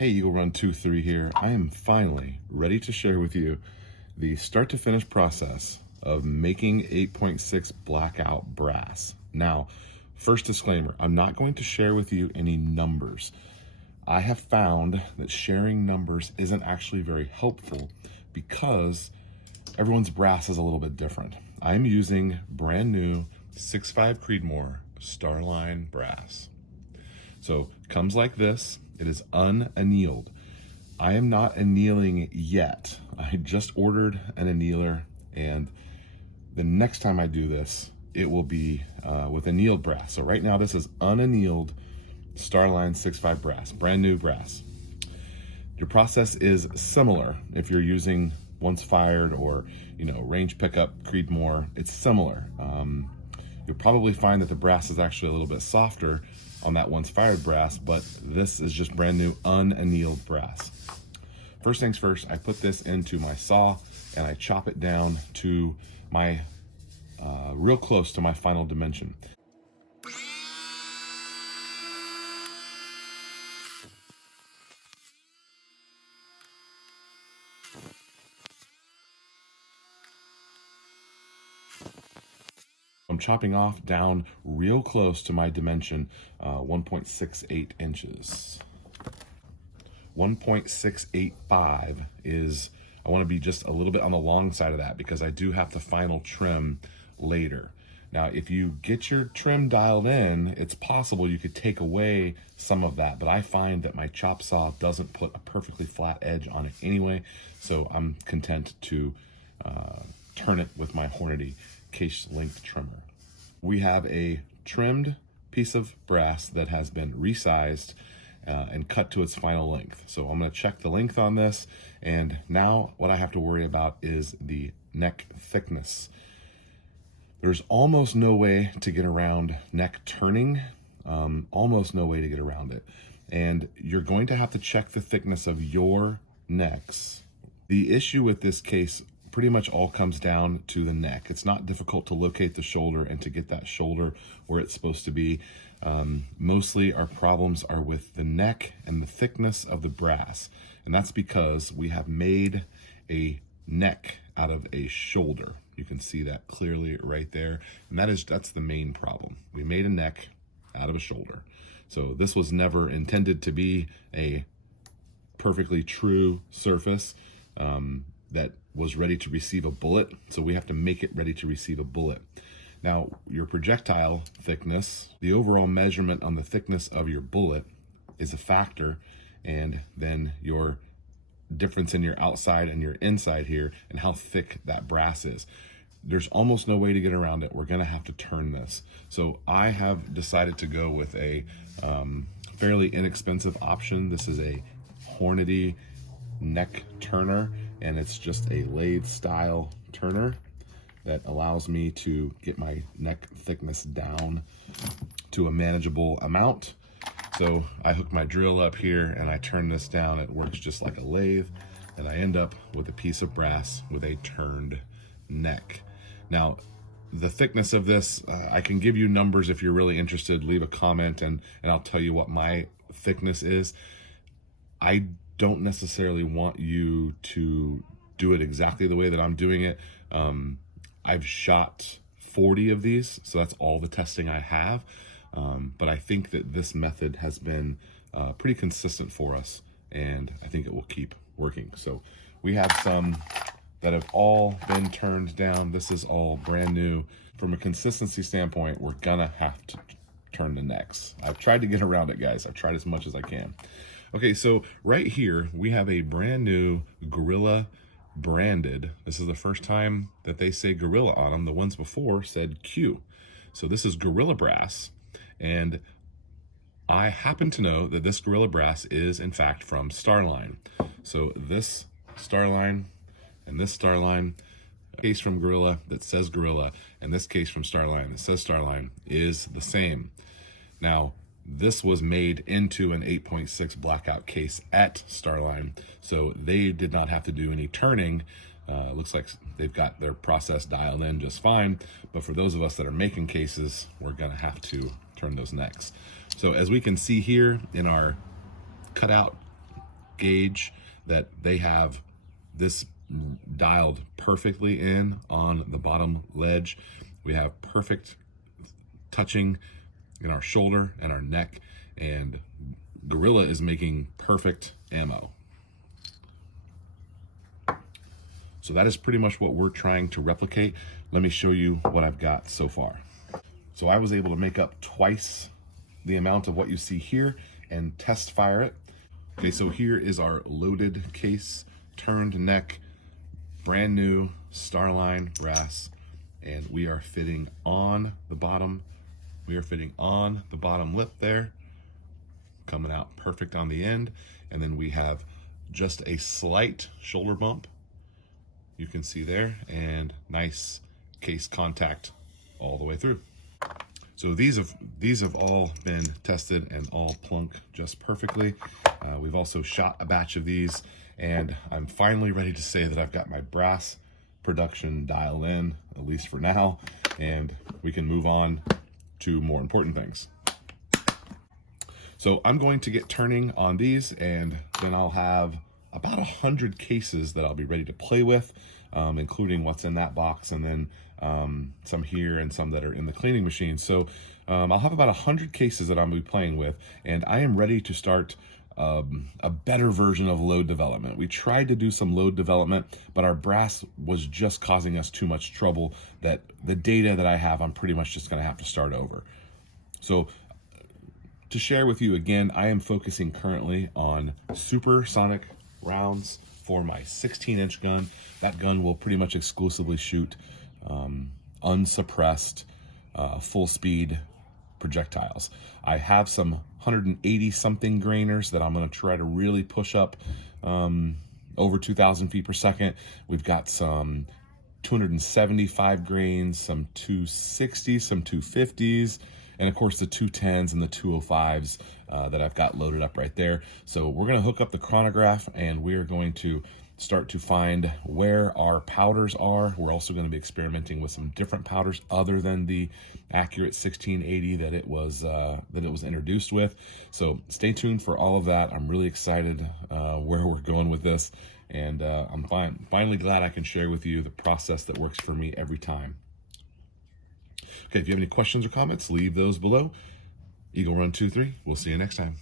Hey, Eagle Run 23 here. I am finally ready to share with you the start to finish process of making 8.6 Blackout brass. Now, first disclaimer, I'm not going to share with you any numbers. I have found that sharing numbers isn't actually very helpful because everyone's brass is a little bit different. I am using brand new 6.5 Creedmoor Starline brass. So it comes like this. It is unannealed. I am not annealing yet. I just ordered an annealer, and the next time I do this, it will be with annealed brass. So right now this is unannealed Starline 6.5 brass, brand new brass. Your process is similar if you're using once fired or range pickup Creedmoor. It's similar. You'll probably find that the brass is actually a little bit softer on that once fired brass, but this is just brand new unannealed brass. First things first, I put this into my saw and I chop it down to my real close to my final dimension. I'm chopping off down real close to my dimension, 1.68 inches. 1.685 is, I want to be just a little bit on the long side of that because I do have to final trim later. Now, if you get your trim dialed in, it's possible you could take away some of that, but I find that my chop saw doesn't put a perfectly flat edge on it anyway, so I'm content to turn it with my Hornady case length trimmer. We have a trimmed piece of brass that has been resized and cut to its final length. So I'm going to check the length on this, and now what I have to worry about is the neck thickness. There's almost no way to get around neck turning, almost no way to get around it. And you're going to have to check the thickness of your necks. The issue with this case pretty much all comes down to the neck. It's not difficult to locate the shoulder and to get that shoulder where it's supposed to be. Mostly our problems are with the neck and the thickness of the brass. And that's because we have made a neck out of a shoulder. You can see that clearly right there. And that's the main problem. We made a neck out of a shoulder. So this was never intended to be a perfectly true surface that was ready to receive a bullet. So we have to make it ready to receive a bullet. Now, your projectile thickness, the overall measurement on the thickness of your bullet is a factor, and then your difference in your outside and your inside here and how thick that brass is. There's almost no way to get around it. We're gonna have to turn this. So I have decided to go with a fairly inexpensive option. This is a Hornady neck turner, and it's just a lathe style turner that allows me to get my neck thickness down to a manageable amount. So I hook my drill up here and I turn this down. It works just like a lathe, and I end up with a piece of brass with a turned neck. Now, the thickness of this, I can give you numbers if you're really interested. Leave a comment and I'll tell you what my thickness is. I don't necessarily want you to do it exactly the way that I'm doing it. I've shot 40 of these, so that's all the testing I have. But I think that this method has been pretty consistent for us, and I think it will keep working. So we have some that have all been turned down. This is all brand new. From a consistency standpoint, we're gonna have to turn the necks. I've tried to get around it, guys. I've tried as much as I can. Okay, so right here, we have a brand new Gorilla branded. This is the first time that they say Gorilla on them. The ones before said Q. So this is Gorilla brass. And I happen to know that this Gorilla brass is in fact from Starline. So this Starline and this Starline, case from Gorilla that says Gorilla, and this case from Starline that says Starline is the same. Now, this was made into an 8.6 Blackout case at Starline, so they did not have to do any turning. Looks like they've got their process dialed in just fine, but for those of us that are making cases, we're gonna have to turn those necks. So as we can see here in our cutout gauge that they have this dialed perfectly in on the bottom ledge. We have perfect touching in our shoulder and our neck, and Gorilla is making perfect ammo. So that is pretty much what we're trying to replicate. Let me show you what I've got so far. So I was able to make up twice the amount of what you see here and test fire it. Okay, so here is our loaded case, turned neck, brand new Starline brass, and we are fitting on the bottom. We are fitting on the bottom lip there, coming out perfect on the end. And then we have just a slight shoulder bump, you can see there, and nice case contact all the way through. So these have all been tested and all plunk just perfectly. We've also shot a batch of these, and I'm finally ready to say that I've got my brass production dialed in, at least for now, and we can move on to more important things. So I'm going to get turning on these, and then I'll have about 100 cases that I'll be ready to play with, including what's in that box, and then some here and some that are in the cleaning machine. So I'll have about 100 cases that I'm going to be playing with, and I am ready to start a better version of load development. We tried to do some load development, but our brass was just causing us too much trouble that the data that I have, I'm pretty much just going to have to start over. So to share with you again, I am focusing currently on supersonic rounds for my 16-inch gun. That gun will pretty much exclusively shoot unsuppressed, full speed projectiles. I have some 180 something grainers that I'm going to try to really push up over 2,000 feet per second. We've got some 275 grains, some 260s, some 250s, and of course the 210s and the 205s that I've got loaded up right there. So we're going to hook up the chronograph, and we're going to start to find where our powders are. We're also going to be experimenting with some different powders other than the accurate 1680 that it was introduced with. So stay tuned for all of that. I'm really excited where we're going with this, and I'm finally glad I can share with you the process that works for me every time. Okay, if you have any questions or comments, leave those below. Eagle Run 23. We'll see you next time.